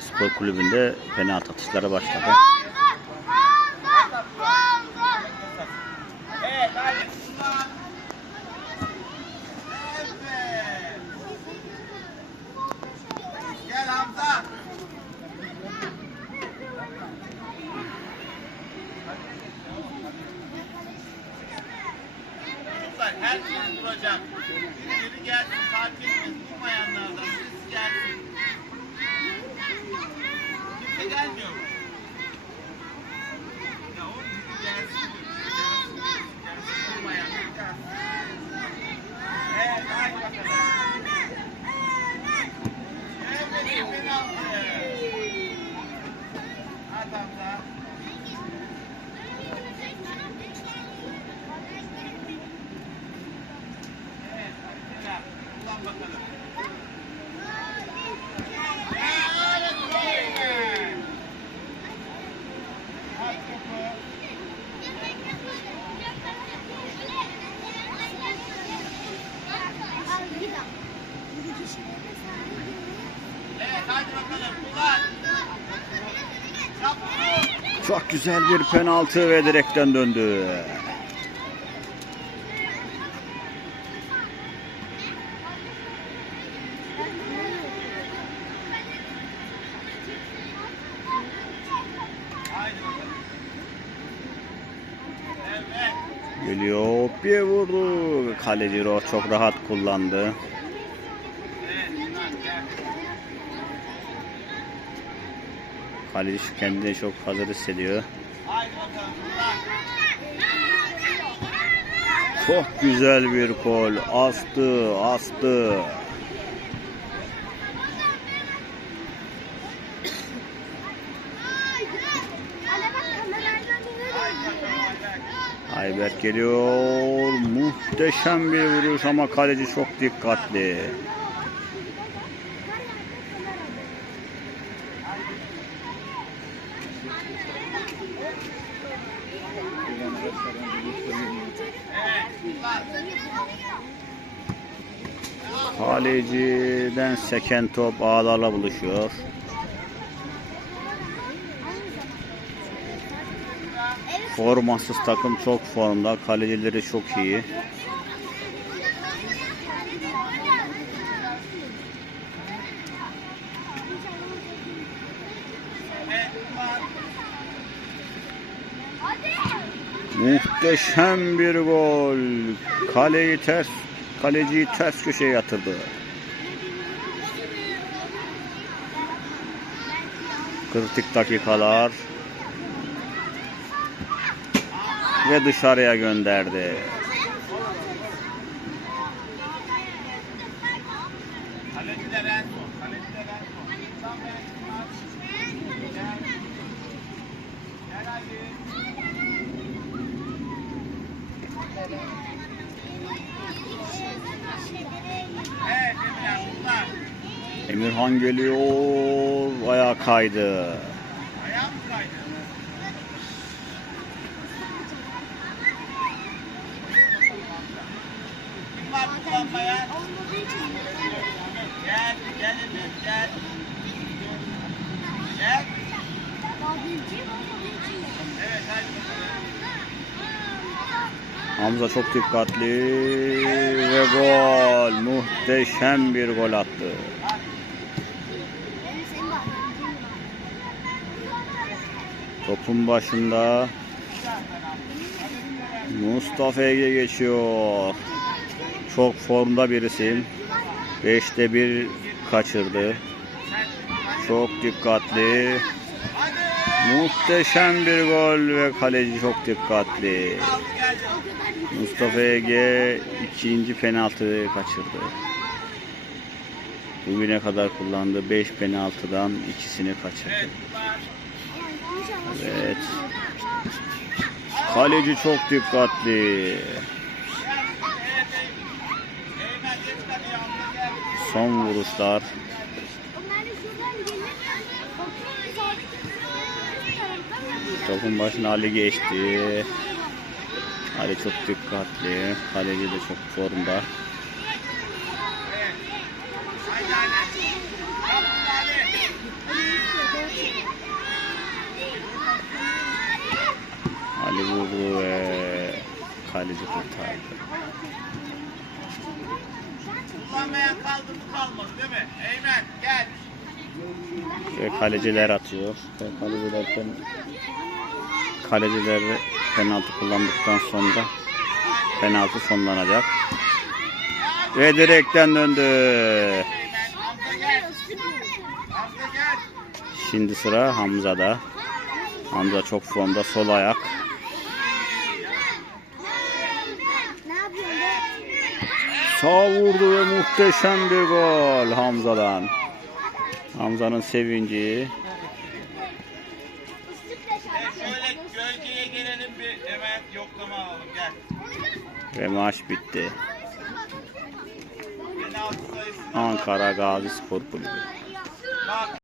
Spor Kulübü'nde penaltı atışları başladı. Hamza. Çocuklar herkes vuracak. Biri gelsin fark etmez. Birisi gelsin. Kimse gelmiyor mu? Ya oğlum biri gelsin. Biri gelsin. Gelsin vurmayanlar gelsin. Evet hadi bakalım. Evet penaltı. Hadi Hamza. Evet, hadi Kullan bakalım. Evet, evet. At topu. Evet, hadi bakalım. Kullan. Yap bunu. Çok güzel bir penaltı ve direkten döndü. Geliyor bir vurdu. Kaleci Ro çok rahat kullandı. Kaleci kendini çok hazır hissediyor. Çok güzel bir gol. Astı, astı. Ayberk geliyor. Muhteşem bir vuruş ama kaleci çok dikkatli. Kaleciden seken top ağlarla buluşuyor. Formasız takım çok formda. Kalecileri çok iyi. Muhteşem bir gol. Kaleyi ters, kaleciyi ters köşeye yatırdı. Kritik dakikalar. Ve dışarıya gönderdi. Kaleciler en son. Kaleciler en son. Tam en son. Gel. Evet, Emirhan kullan. Emirhan geliyor. Ayağa kaydı. Ayağım mı kaydı? Kim var kullanmaya? Gel, gel Emir, Hamza çok dikkatli ve gol. Muhteşem bir gol attı. Topun başında Mustafa Ege geçiyor. Çok formda bir isim. 5'te 1 kaçırdı. Çok dikkatli. Muhteşem bir gol ve kaleci çok dikkatli. Mustafa Ege ikinci penaltıyı kaçırdı. Bugüne kadar kullandığı 5 penaltıdan ikisini kaçırdı. Evet. Kaleci çok dikkatli. Son vuruşlar. Topun başına Ali geçti. Ali çok dikkatli. Kaleci de çok formda. Ali vurdu ve kaleci kurtardı. Kullanmayan kaldı mı kalmadı değil mi? Eymen gel. Kaleciler atıyor. Ve kaleciler kaleciler penaltı kullandıktan sonra penaltı sonlanacak. Ve direkten döndü. Şimdi sıra Hamza'da. Hamza çok formda sol ayak. Sağ vurdu ve muhteşem bir gol Hamza'dan. Hamza'nın sevinci. Şöyle gölgeye gelelim bir hemen yoklama alalım gel. Ve maç bitti. Ankara Gazi Spor Kulübü.